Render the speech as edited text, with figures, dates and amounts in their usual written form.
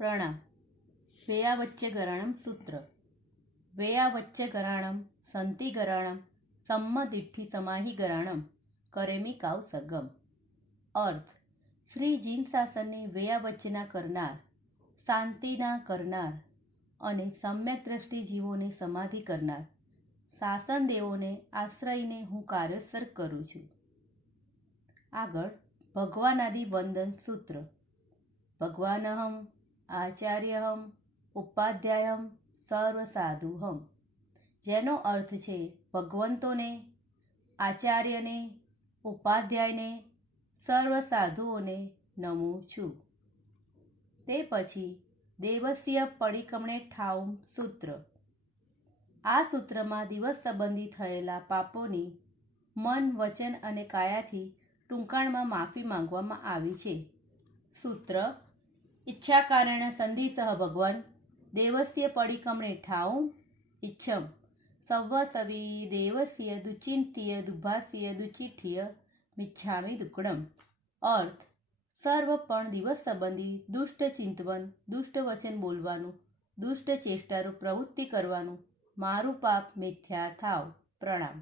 પ્રણામ. વેયાવચ્ચગરાણમ સૂત્ર. વેયાવચ્ચગરાણમ સંતિગરાણમ સંમદિઠ્ઠિ સમાહિગરાણમ કરેમી કાવ સગમ. અર્થ: શ્રી જીન શાસનને વેયાવચ્ચના કરનાર, શાંતિના કરનાર અને સમ્યક દ્રષ્ટિ જીવોને સમાધિ કરનાર શાસન દેવોને આશ્રયને હું કાર્યસર કરું છું. આગળ ભગવાનાદિ વંદન સૂત્ર. ભગવાનહમ આચાર્યહમ ઉપાધ્યાયહમ સર્વસાધુહમ. જેનો અર્થ છે ભગવંતોને, આચાર્યને, ઉપાધ્યાયને, સર્વ સાધુઓને નમું છું. તે પછી દેવસ્ય પડિક્કમણે ઠાઉમ સૂત્ર. આ સૂત્રમાં દિવસ સંબંધી થયેલા પાપોની મન, વચન અને કાયાથી ટૂંકાણમાં માફી માંગવામાં આવી છે. સૂત્ર: ઈચ્છાકારેણ સંધિસહ ભગવાન દેવસ્ય પડિક્કમણે ઠાઉમ ઇચ્છમ સવ્વસવી દેવસ્ય દુચિંત્ય દુભાષ્ય દુચિઠ્ઠિય મિચ્છામિ દુક્કડમ. અર્થ: સર્વ પણ દિવસ સંબંધી દુષ્ટ ચિંતવન, દુષ્ટ વચન બોલવાનું, દુષ્ટ ચેષ્ટારૂપ પ્રવૃત્તિ કરવાનું મારું પાપ મિથ્યા થાવ. પ્રણામ.